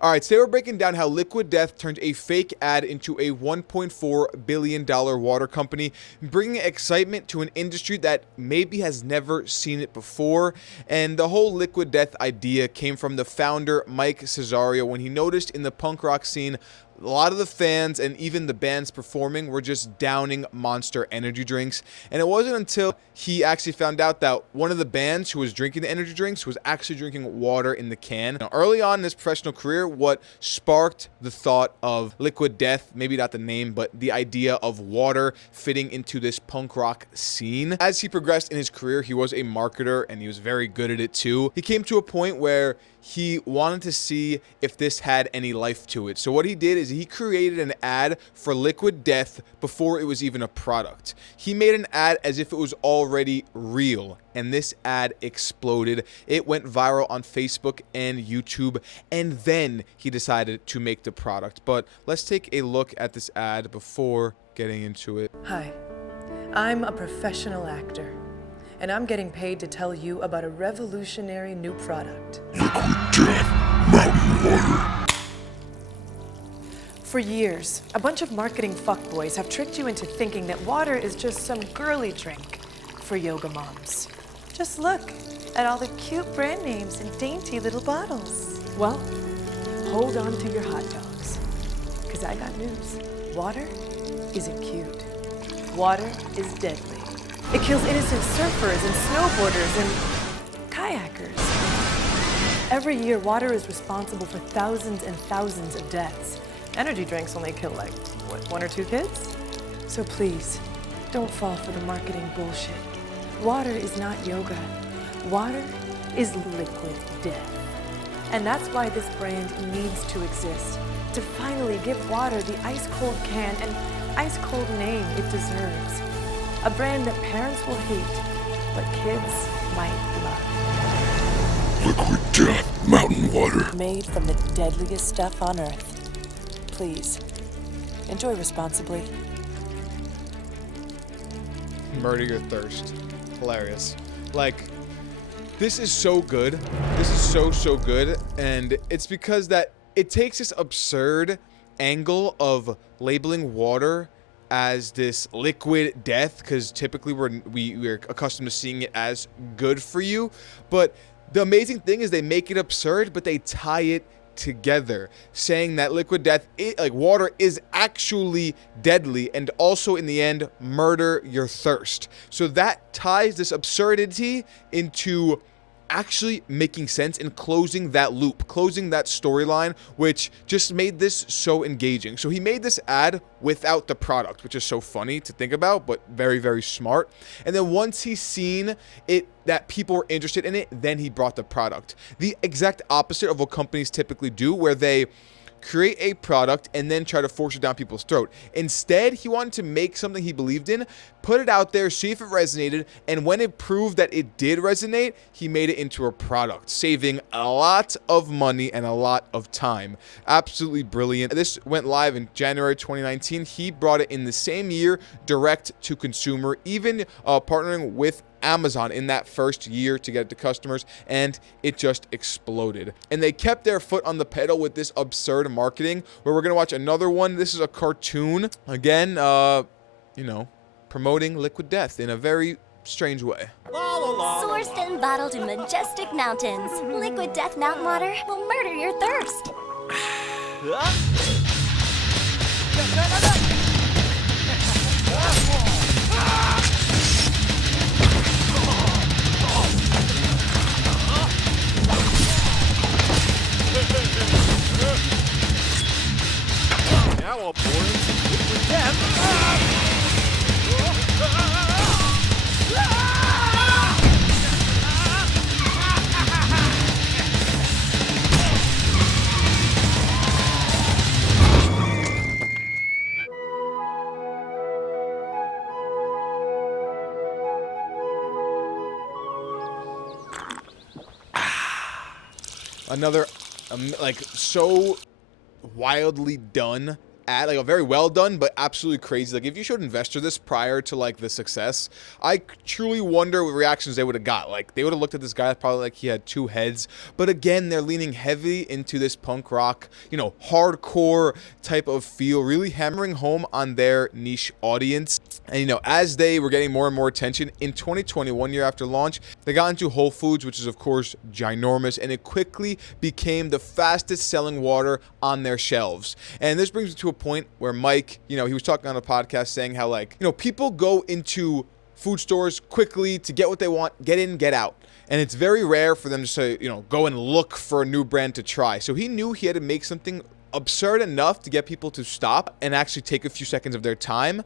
All right, today we're breaking down how Liquid Death turned a fake ad into a $1.4 billion water company, bringing excitement to an industry that maybe has never seen it before. And the whole Liquid Death idea came from the founder, Mike Cesario, when he noticed in the punk rock scene a lot of the fans and even the bands performing were just downing Monster energy drinks. And it wasn't until he actually found out that one of the bands who was drinking the energy drinks was actually drinking water in the can. Now, early on in his professional career, what sparked the thought of Liquid Death, maybe not the name, but the idea of water fitting into this punk rock scene. As he progressed in his career, he was a marketer and he was very good at it too. He came to a point where he wanted to see if this had any life to it. So what he did is he created an ad for Liquid Death before it was even a product. He made an ad as if it was already real, and this ad exploded. It went viral on Facebook and YouTube, and then he decided to make the product. But let's take a look at this ad before getting into it. Hi, I'm a professional actor, and I'm getting paid to tell you about a revolutionary new product. Liquid Death Mountain Water. For years, a bunch of marketing fuckboys have tricked you into thinking that water is just some girly drink for yoga moms. Just look at all the cute brand names and dainty little bottles. Well, hold on to your hot dogs, because I got news. Water isn't cute. Water is deadly. It kills innocent surfers and snowboarders and kayakers. Every year, water is responsible for thousands and thousands of deaths. Energy drinks only kill like, what, 1 or 2 kids? So please, don't fall for the marketing bullshit. Water is not yoga. Water is liquid death. And that's why this brand needs to exist, to finally give water the ice-cold can and ice-cold name it deserves. A brand that parents will hate, but kids might love. Liquid Death Mountain Water. Made from the deadliest stuff on Earth. Please, enjoy responsibly. Murder your thirst. Hilarious. Like, this is so good. This is so good. And it's because that it takes this absurd angle of labeling water as this liquid death, because typically we're accustomed to seeing it as good for you. But the amazing thing is they make it absurd, but they tie it together, saying that liquid death, like water, is actually deadly and also in the end murder your thirst. So that ties this absurdity into actually making sense and closing that loop, closing that storyline, which just made this so engaging. So he made this ad without the product, which is so funny to think about, but very, very smart. And then once he's seen it, that people were interested in it, then he brought the product. The exact opposite of what companies typically do, where they create a product and then try to force it down people's throat. Instead, he wanted to make something he believed in, put it out there, see if it resonated, and when it proved that it did resonate, he made it into a product, saving a lot of money and a lot of time. Absolutely brilliant. This went live in January 2019. He brought it in the same year, direct to consumer, even partnering with Amazon in that first year to get it to customers, and it just exploded. And they kept their foot on the pedal with this absurd marketing, where we're gonna watch another one. This is a cartoon, again, you know, promoting liquid death in a very strange way. Sourced and bottled in majestic mountains, Liquid Death Mountain Water will murder your thirst. Now I'll pour in some liquid death. Another, like, so wildly done ad, like a very well done, but absolutely crazy. Like if you showed investor this prior to like the success, I truly wonder what reactions they would have got. Like they would have looked at this guy probably like he had two heads. But again, they're leaning heavy into this punk rock, you know, hardcore type of feel, really hammering home on their niche audience. And you know, as they were getting more and more attention in 2020, 1 year after launch, they got into Whole Foods, which is of course ginormous, and it quickly became the fastest selling water on their shelves. And this brings me to a point where Mike, you know, he was talking on a podcast saying how, like, you know, people go into food stores quickly to get what they want, get in, get out. And it's very rare for them to say, you know, go and look for a new brand to try. So he knew he had to make something absurd enough to get people to stop and actually take a few seconds of their time,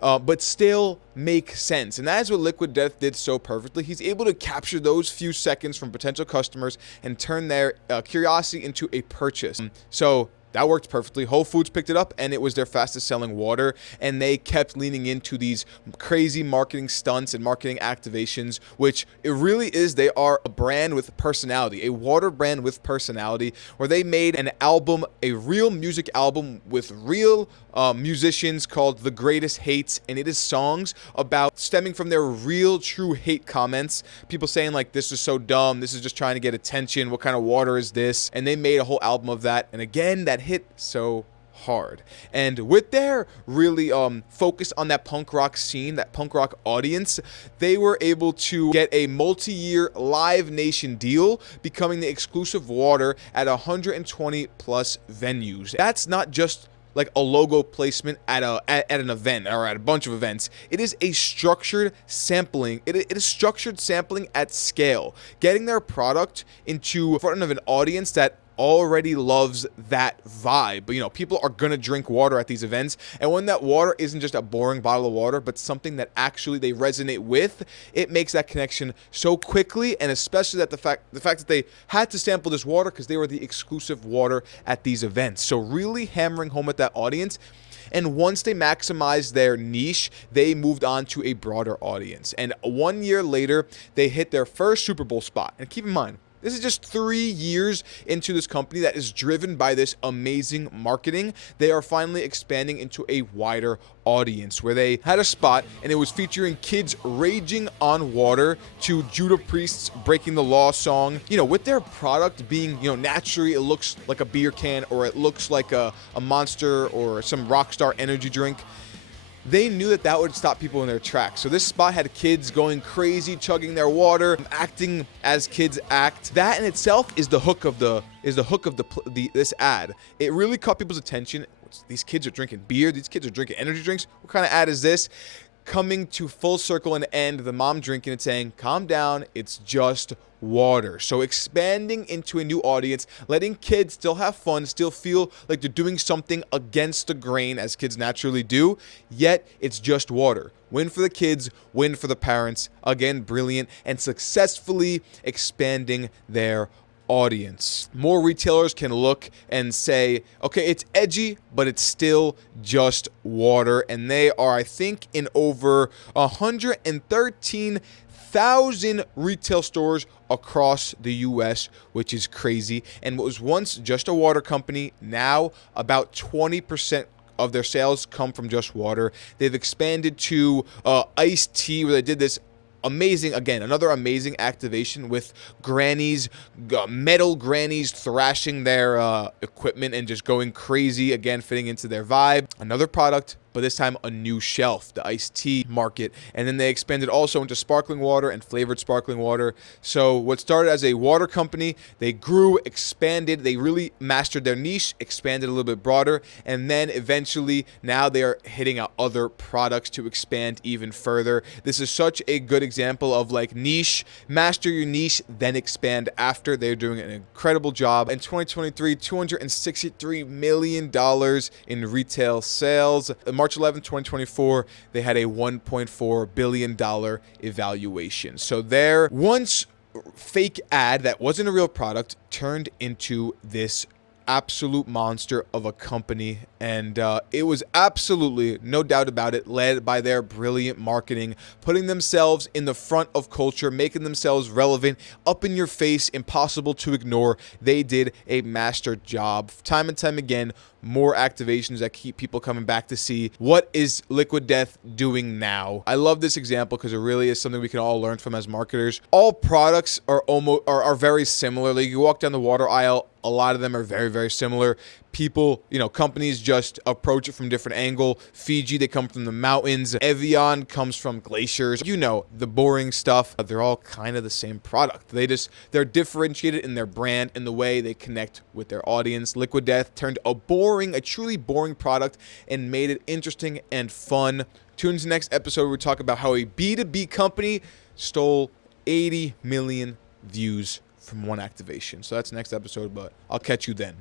but still make sense. And that is what Liquid Death did so perfectly. He's able to capture those few seconds from potential customers and turn their curiosity into a purchase. So that worked perfectly. Whole Foods picked it up, and it was their fastest selling water, and they kept leaning into these crazy marketing stunts and marketing activations, which it really is. They are a brand with personality, a water brand with personality, where they made an album, a real music album with real musicians called The Greatest Hates, and it is songs about stemming from their real true hate comments, people saying like, this is so dumb, this is just trying to get attention, what kind of water is this? And they made a whole album of that, and again, that hit so hard. And with their really focus on that punk rock scene, that punk rock audience, they were able to get a multi-year Live Nation deal, becoming the exclusive water at 120 plus venues. That's not just like a logo placement at an event or at a bunch of events. It is a structured sampling. It is structured sampling at scale, getting their product into front of an audience that already loves that vibe. But you know, people are gonna drink water at these events, and when that water isn't just a boring bottle of water, but something that actually they resonate with, it makes that connection so quickly. And especially that the fact that they had to sample this water because they were the exclusive water at these events. So really hammering home at that audience. And once they maximized their niche, they moved on to a broader audience. And 1 year later, they hit their first Super Bowl spot. And keep in mind, this is just 3 years into this company that is driven by this amazing marketing. They are finally expanding into a wider audience, where they had a spot and it was featuring kids raging on water to Judah Priest's Breaking the Law song. You know, with their product being, you know, naturally it looks like a beer can, or it looks like a Monster or some Rockstar energy drink. They knew that that would stop people in their tracks. So this spot had kids going crazy, chugging their water, acting as kids act. That in itself is the hook of this ad. It really caught people's attention. These kids are drinking beer. These kids are drinking energy drinks. What kind of ad is this? Coming to full circle and end, the mom drinking it, saying, "Calm down, it's just water." So expanding into a new audience, letting kids still have fun, still feel like they're doing something against the grain, as kids naturally do, yet it's just water. Win for the kids, win for the parents. Again, brilliant, and successfully expanding their audience. More retailers can look and say, okay, it's edgy, but it's still just water. And they are, I think, in over 113,000 retail stores across the US, which is crazy. And what was once just a water company, now about 20% of their sales come from just water. They've expanded to iced tea, where they did this amazing, again, another amazing activation with grannies, metal grannies thrashing their equipment and just going crazy, again, fitting into their vibe. Another product, but this time a new shelf, the iced tea market. And then they expanded also into sparkling water and flavored sparkling water. So what started as a water company, they grew, expanded, they really mastered their niche, expanded a little bit broader, and then eventually now they are hitting out other products to expand even further. This is such a good example of like niche, master your niche, then expand after. They're doing an incredible job. In 2023, $263 million in retail sales. March 11, 2024, they had a $1.4 billion evaluation. So their once fake ad that wasn't a real product turned into this absolute monster of a company, and it was absolutely, no doubt about it, led by their brilliant marketing, putting themselves in the front of culture, making themselves relevant, up in your face, impossible to ignore. They did a master job. Time and time again, more activations that keep people coming back to see what is Liquid Death doing now. I love this example because it really is something we can all learn from as marketers. All products are very similar. Like, you walk down the water aisle, a lot of them are very, very similar. People, companies just approach it from a different angle. Fiji, they come from the mountains. Evian comes from glaciers. The boring stuff. They're all kind of the same product. They're differentiated in their brand and the way they connect with their audience. Liquid Death turned a truly boring product and made it interesting and fun. Tune into the next episode where we talk about how a B2B company stole 80 million views from one activation. So that's next episode, but I'll catch you then.